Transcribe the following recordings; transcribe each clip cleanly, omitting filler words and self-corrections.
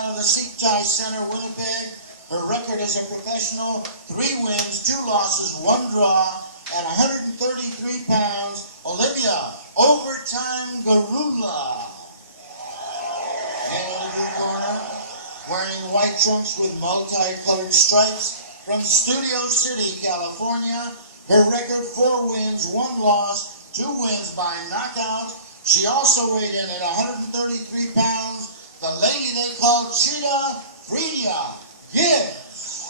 out of the Sikh Thai Center, Winnipeg. Her record as a professional, 3 wins, 2 losses, 1 draw, at 133 pounds, Olivia, Overtime Gerula. And in the blue corner, wearing white trunks with multicolored stripes, from Studio City, California. Her record, 4 wins, 1 loss, 2 wins by knockout. She also weighed in at 133 pounds. The lady they call Cheetah, Fredia Gibbs.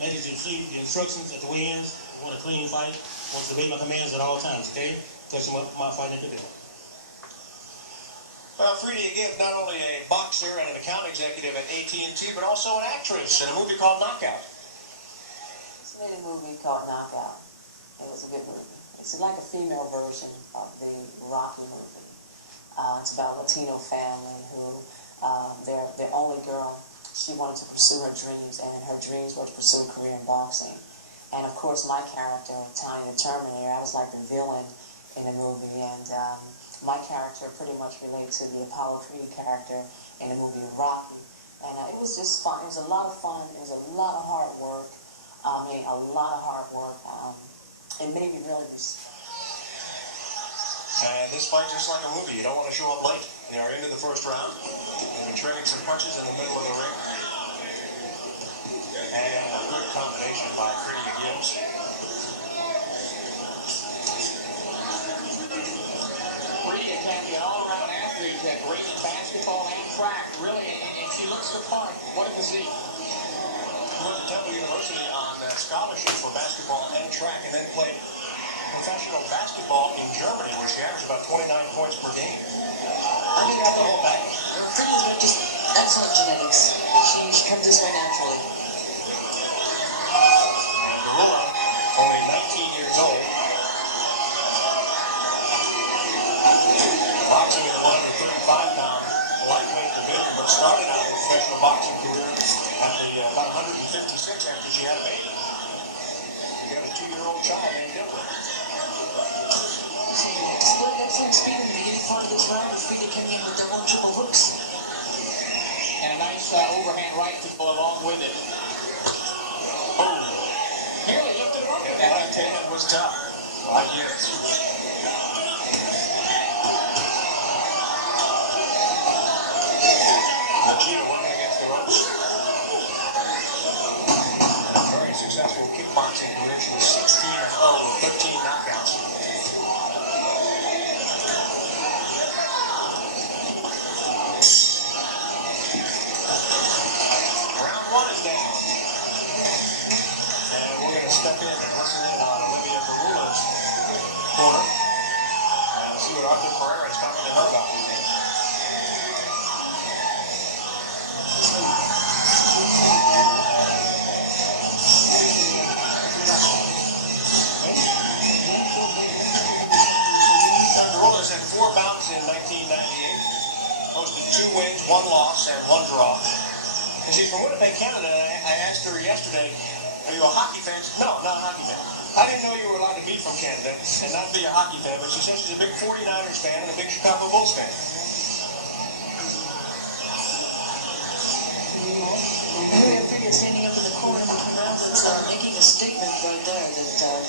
Ladies, you see the instructions at the weigh-ins. You want a clean fight. Want to obey my commands at all times, okay? Touch them up my fighting today. Well, Fredia Gibbs, not only a boxer and an account executive at AT&T, but also an actress in a movie called Knockout. It's made a movie called Knockout. It was a good movie. It's like a female version of the Rocky movie. It's about a Latino family who, their only girl, she wanted to pursue her dreams, and her dreams were to pursue a career in boxing. And of course, my character, Tiny the Terminator, I was like the villain in the movie, and my character pretty much relates to the Apollo Creed character in the movie Rocky. And it was just fun. It was a lot of fun. It was a lot of hard work. A lot of hard work. It made me really And this fight, just like a movie, you don't want to show up late. They are into the first round. They've been trading some punches in the middle of the ring. And a good combination by Fredia Gibbs. Fredia can be an all-around athlete, great in basketball and track, really, and she looks the part. What a physique. She went to Temple University on scholarship for basketball and track, and then played professional basketball in Germany, where she averaged about 29 points per game. I think got the whole package. Freedia's got just excellent genetics. She comes this way naturally. And Gerula, only 19 years old. Boxing at 135-pound lightweight division, but started out a professional boxing career at about 156 after she had a baby. She got a 2-year-old child named Gerula. She displayed excellent speed in the beginning part of this round, and Fredia came in with double and triple hooks. And a nice overhand right to go along with it. Oh, Nearly lifted her up with that that. left hand was tough. Like Gibbs. The Cheetah working against the ropes. And a very successful kickboxing career. She was 16-0 with 13 knockouts. Round 1 is down. And we're going to step in and listen in on Olivia Gerula's corner and see what Arthur Pereira is talking to her about. Gerula's had 4 bouts in 1998, posted 2 wins, 1 loss, and 1 draw. And she's from Winnipeg, Canada. I asked her yesterday, are you a hockey fan? No, not a hockey fan. I didn't know you were allowed to be from Canada and not be a hockey fan, but she says she's a big 49ers fan and a big Chicago Bulls fan. Here, Fredia standing up in the corner of the crowd that's making a statement right there that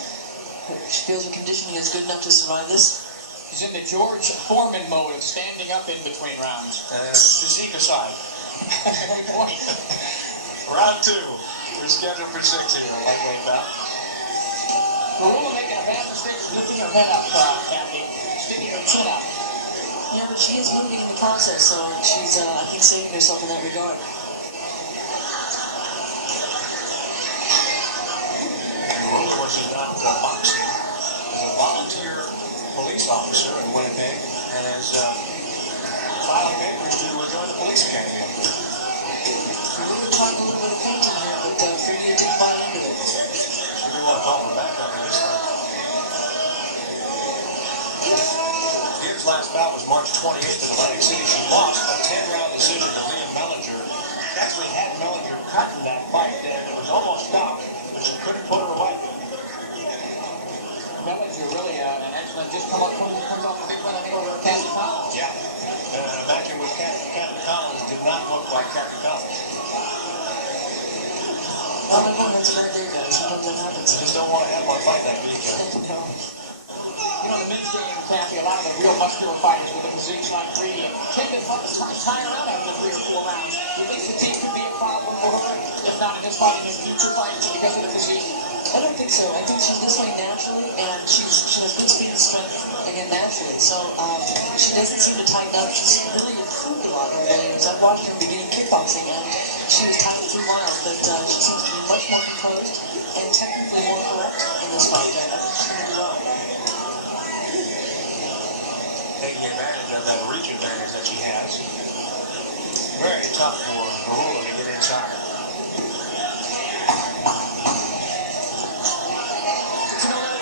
she feels her conditioning is good enough to survive this. She's in the George Foreman mode of standing up in between rounds. Physique aside. Good point. Round 2. We're scheduled for 6 here. Lightweight bout. Gerula making a bad mistake of lifting her head up, Kathy. Sticking her chin up. Yeah, but she is moving in the process, so she's, I think, saving herself in that regard. Gerula, when she's not boxing, is a volunteer police officer in Winnipeg and has filed papers to join the police academy. We were talking a little bit of painting here, but Fredia didn't buy into it. She didn't want to call her back after this time. Gibbs' last bout was March 28th in Atlantic City. She lost a 10-round decision to Liam Mellinger. She actually had Mellinger cut in that fight, and it was almost stopped, but she couldn't put her away. Bellinger, really an excellent, just comes off a big win, I think, over Kathy Collins. Yeah. Matching with Kathy Collins did not look like Kathy Collins. Well, everyone has a bad day, guys. Sometimes that happens. I just don't want to have one fight that weekend. You know, the men's game, Kathy, a lot of the real muscular fighters with the physiques like Fredia tend to tire out after 3 or 4 rounds. Do you think fatigue could be a problem for her, if not in this fight, in future fights, because of the physique? I don't think so. I think she's this way naturally, and she has good speed and strength, again, naturally. So she doesn't seem to tighten up. She's really improved a lot over the years. I've watched her beginning kickboxing, and she was tight through miles, but she seems to be much more composed and technically more correct in this fight. I think she's going to do well. Taking advantage of that reach advantage that she has. Very tough for Gerula to get inside.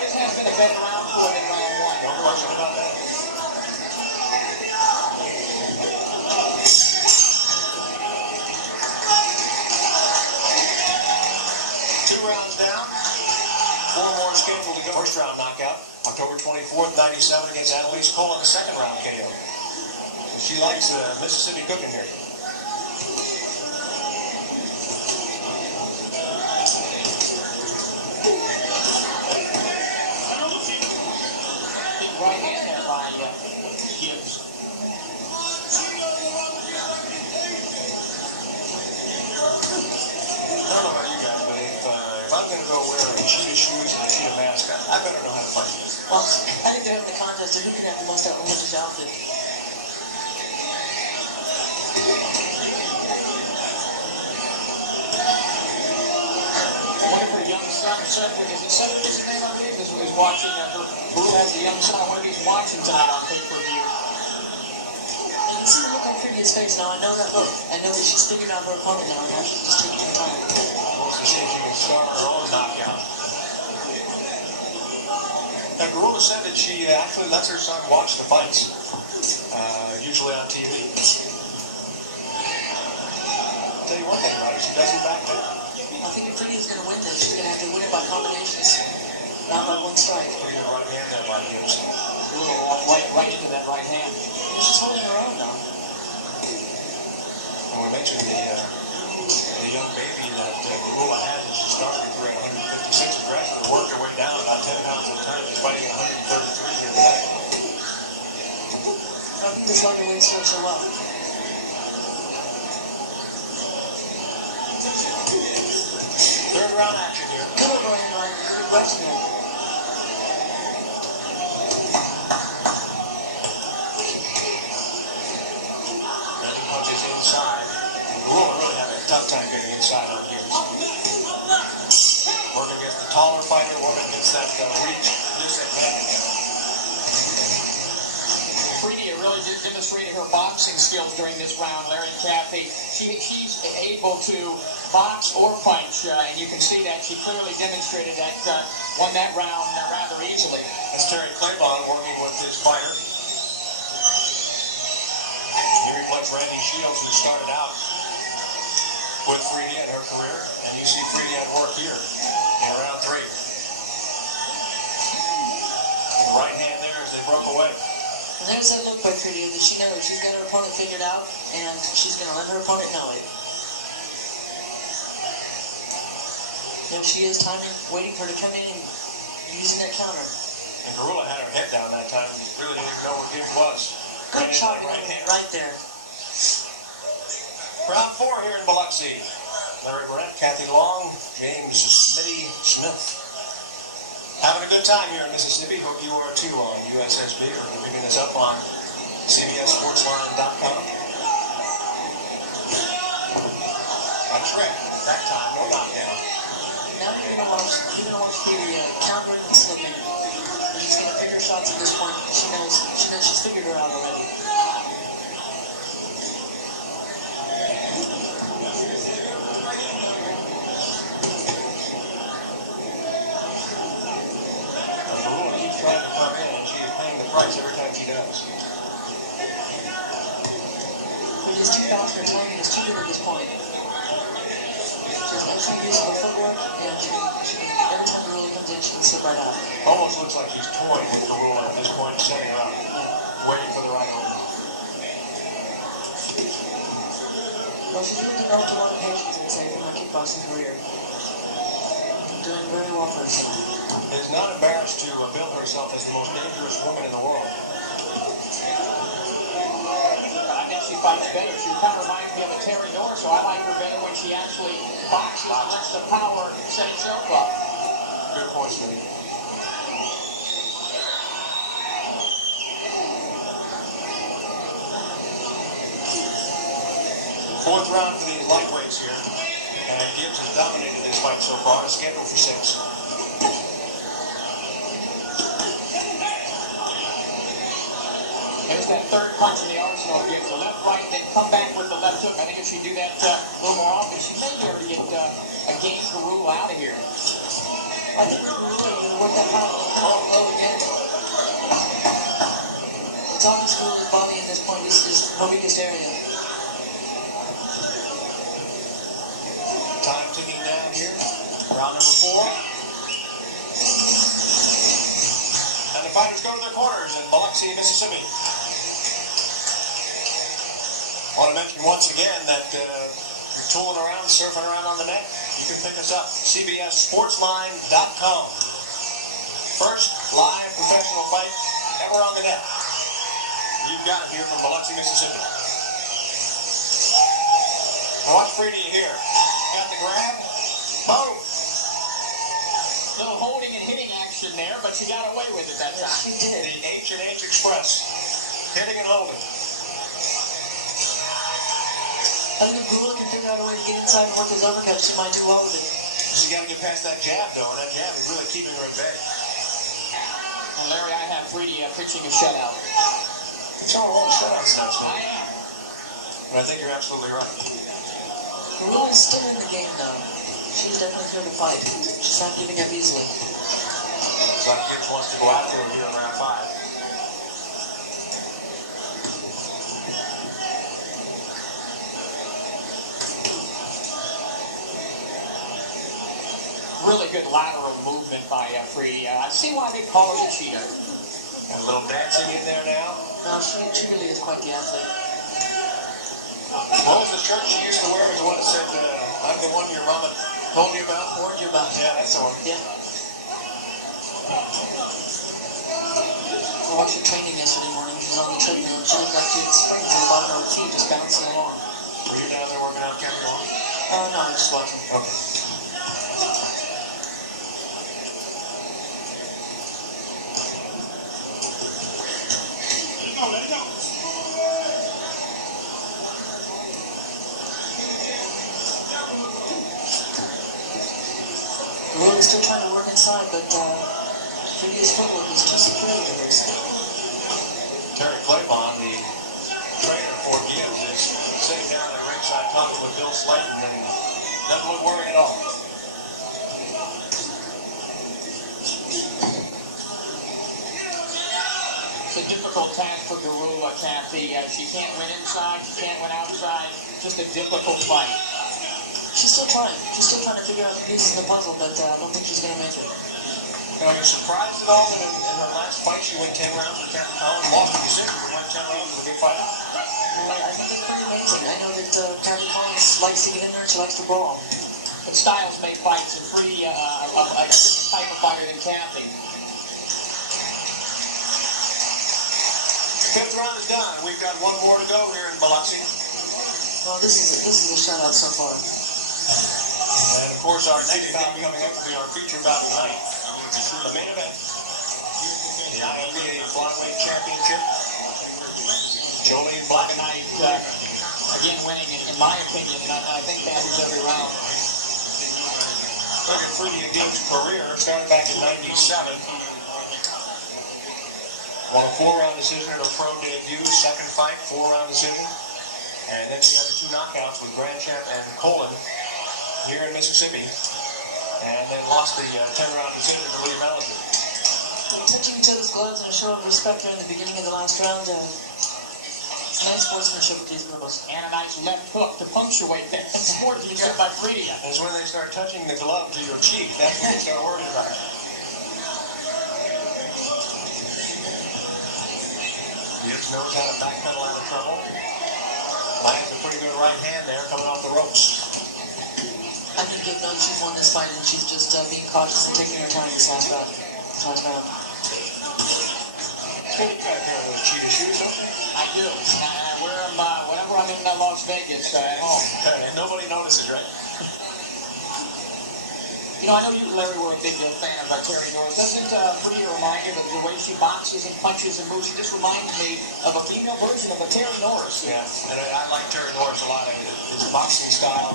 This has been a better round for her than round 1. No question about that. Two rounds down. 4 more scheduled to go. First round knockout, October 24th, 97 against Annalise Cole in the second round KO. She likes Mississippi cooking here. Right hand there by Gibbs. I don't know about you guys, but if I'm going to go wear cheetah shoes and a cheetah mask, I better know how to fight. Well, I think they're having a contest of who can have the most outlandish outfit. One of her young son, Cedric, is it Cedric is his name, I believe, is watching. Who has a young son, I wonder if he's watching tonight on pay-per-view. And you see the look on Fredia's face now. I know that look. I know that she's figured out her opponent now, and now she's just taking her time. Wants to see if she can score her own knockout. Now, Gerula said that she actually lets her son watch the fights, usually on TV. I'll tell you one thing about her, she doesn't back down. I think if Fredia's going to win this, she's going to have to win it by combinations, not by one strike. Pretty good right hand there by Gibbs. A little walk right into that right hand. And she's holding her own now. And we mentioned the young baby that Gerula had when she started her career at 156 aggressive, worked her way down about 10 pounds at a time. She's fighting at 133 here today. I think this longer weight serves her well. Third round action here. Good overhand right. You're regretting it. Then he punches inside. Gerula really having a tough time getting inside on Gibbs. Working against the taller fighter, working against that reach disadvantage. Fredia really demonstrated her boxing skills during this round, Larry and Kathy. She's able to box or punch, and you can see that she clearly demonstrated that, won that round rather easily. That's Terry Claybon working with his fighter. He reflects Randy Shields, who started out with Fredia in her career, and you see Fredia at work here in round 3. The right hand there as they broke away. And there's that look by Fredia that she knows she's got her opponent figured out, and she's going to let her opponent know it. There she is, timing, waiting for her to come in and using that counter. And Gerula had her head down that time. Really didn't even know where Gibbs was. Good chopping right there. Round 4 here in Biloxi. Larry Barrett, Kathy Long, James Smitty Smith. Having a good time here in Mississippi. Hope you are too on USSB. We're picking this up on CBSSportsline.com. A trick. That time, no knockdown. Now you're gonna watch Fredia countering and slipping. She's gonna figure shots at this point. She knows she's figured her out already. Gerula keeps trying to come in, and she is paying the price every time she does. Fredia's too fast, her timing is too good at this point. She's excellent use of her footwork, and she can every time Gerula comes in, she can slip right out. Almost looks like she's toying with Gerula at this point, setting her up, waiting for the right hook. Well, she's really developed a lot of patience, I'd say, from her kickboxing career. Doing very well for herself. Is not embarrassed to bill herself as the most dangerous woman in the world. I think she fights better. She kind of reminds me of a Terry Norris, so I like her better when she actually boxes and lets the power set itself up. Good point, Steve. Fourth round for these lightweights here. And Gibbs has dominated this fight so far. It's scheduled for 6. There's that third punch in the arsenal again. The left, right, then come back with the left hook. I think if she do that a little more often, she may be able to get a game Gerula out of here. I think with Gerula, you work that power low again. It's obvious Gerula's body at this point is her weakest area. Time ticking down here. Round number 4. And the fighters go to their corners in Biloxi, Mississippi. I want to mention once again that you're tooling around, surfing around on the net. You can pick us up, CBSSportsline.com. First live professional fight ever on the net. You've got it here from Biloxi, Mississippi. Now watch Fredia here. Got the grab. Boom. Little holding and hitting action there, but she got away with it that time. Yes, she did. The H&H Express. Hitting and holding. I think if Gerula can figure out a way to get inside and work his uppercuts, she might do well with it. She's got to get past that jab, though, and that jab is really keeping her at bay. And Larry, I have Fredia pitching a shutout. You're throwing a lot of shutouts now, I Smith. am. But I think you're absolutely right. Gerula's still in the game, though. She's definitely here to fight. She's not giving up easily. So Gibbs wants to go out there here in round 5. Really good lateral movement by Fredia. I see why they call her the cheetah. Got a little dancing in there now. No, she really is quite the athlete. What was the shirt she used to wear? It was the one that said, I'm the one your mama told you about? Warned you about. Yeah, that's the one. Yeah. I watched her training yesterday morning. She was on the treadmill and she looked like she had springs on the bottom of her feet just bouncing along. Were you down there working out, Captain? No, I'm just watching. Okay. Gerula's still trying to work inside, but Fredia's footwork is too superior to hers. Terry Claybon, the trainer for Gibbs, is sitting down at ringside talking with Billy Slayton, and doesn't look worried at all. It's a difficult task for Gerula, Kathy. She can't win inside, she can't win outside. Just a difficult fight. She's still trying. She's still trying to figure out the pieces of the puzzle, but I don't think she's going to make it. Are you surprised at all that in her last fight she went 10 rounds with Captain Collins, lost the decision, but went 10 rounds with a good fighter? Well, I think that's pretty amazing. I know that Terry Collins likes to get in there and she likes to brawl. But styles make fights, and Fredia a different type of fighter than Kathy. Fifth round is done. We've got one more to go here in Biloxi. Well, this is a shutout so far. And of course, our next bout coming up will be our feature bout tonight. The main event, the IFBA Flyweight Championship. Jolene Black. Tonight, again winning, in my opinion, and I think that is every round. Look at Fredia Gibbs' career. Started back in '97. Won a 4-round decision in her pro debut. Second fight, 4-round decision. And then she had her 2 knockouts with Grand Champ and Colin here in Mississippi. And then lost the 10-round decision to Lee Mellinger. Touching each other's gloves and a show of respect during the beginning of the last round. I Nice sportsmanship with these moves. And a nice left hook to punctuate that sportsmanship by Fredia. And it's when they start touching the glove to your cheek, that's when you start worrying about it. Gibbs knows how to backpedal out of trouble. Lands a pretty good right hand there coming off the ropes. I think Gibbs knows she's won this fight and she's just being cautious and taking her time this last round. Hey, you got a pair of those cheetah shoes, don't you? I do. I wear them whenever I'm in Las Vegas at home. And nobody notices, right? You know, I know you, Larry, were a big fan of Terry Norris. Doesn't Fredia remind you of the way she boxes and punches and moves? She just reminds me of a female version of a Terry Norris. Yeah, and I like Terry Norris a lot. His boxing style,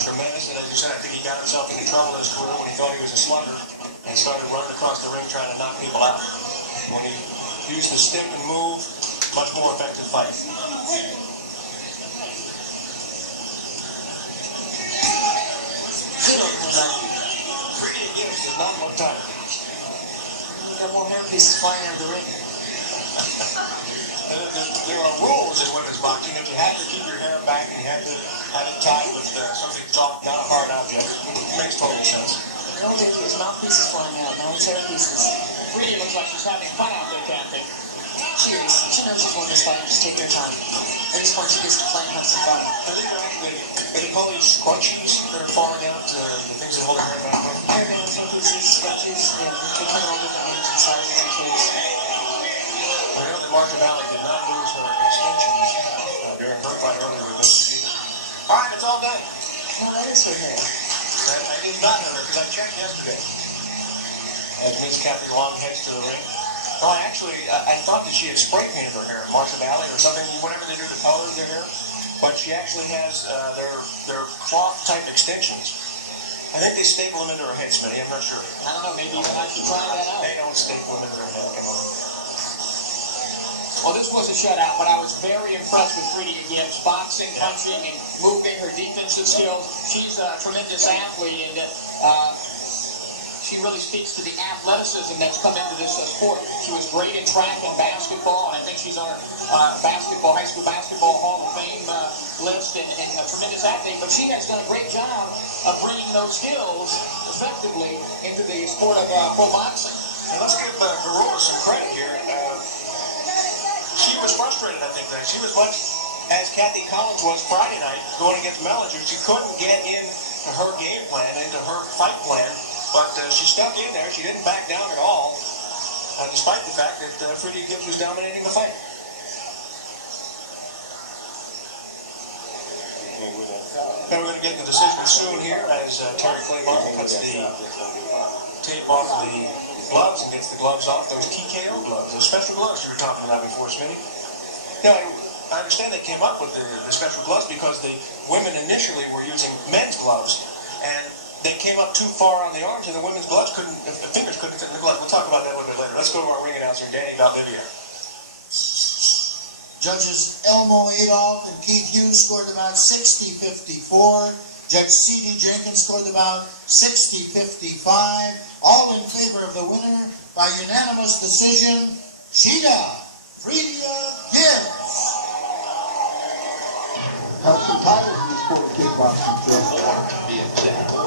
tremendous. And as you said, I think he got himself into trouble in his career when he thought he was a slugger and started running across the ring trying to knock people out. When he used the stick and move, much more effective fight. Fredia Gibbs does not look tired. We got more hair pieces flying out of the ring. There are rules in women's boxing that you have to keep your hair back and you have to have it tied with something soft, not a hard object. It makes total sense. No, there's mouthpieces flying out, now it's hair pieces. Fredia looks like she's having fun out there, Kathy. She is. She knows she's won this fight. Just take her time. At this point, she gets to play and have some fun. I think they call these scrunchies that are falling out, the things that hold your hair back. Hair bands, hair pieces, scratches. Yeah, they come in all different names and sizes and shapes. I know that Marcia Valley did not lose her extensions during her fight earlier with Vince. All right, it's all done. No, that is her hair. I did not know her because I checked yesterday. As Miss Kathy Long heads to the ring. No, I thought that she had spray painted her hair, Marcia Valley or something, whatever they do to color their hair. But she actually has their cloth type extensions. I think they staple them into her head, Smitty. I'm not sure. I don't know, maybe even I should try that out. They don't staple them into their head. Come on. Well, this was a shutout, but I was very impressed with Fredia Gibbs. Boxing, punching, and moving, her defensive skills. She's a tremendous athlete, and she really speaks to the athleticism that's come into this sport. She was great in track and basketball, and I think she's on her high school basketball Hall of Fame list, and a tremendous athlete. But she has done a great job of bringing those skills effectively into the sport of pro boxing. Now let's give Gerula some credit here. She was frustrated, I think, that she was much as Kathy Collins was Friday night going against Mellinger. She couldn't get into her game plan, into her fight plan, but she stuck in there. She didn't back down at all, despite the fact that Fredia Gibbs was dominating the fight. Now we're going to get the decision soon here as Terry Claybon cuts the tape off the gloves and gets the gloves off, those TKO gloves, those special gloves you were talking about before, Smitty. Now, I understand they came up with the special gloves because the women initially were using men's gloves, and they came up too far on the arms, and the women's gloves fingers couldn't fit in the gloves. We'll talk about that a little bit later. Let's go to our ring announcer, Danny Olivia. Judges Elmo Adolph and Keith Hughes scored about 60-54. Judge C.D. Jenkins scored about 60-55. All in favor of the winner by unanimous decision, Fredia Gibbs. Have some titles in the sport of kickboxing, Phil.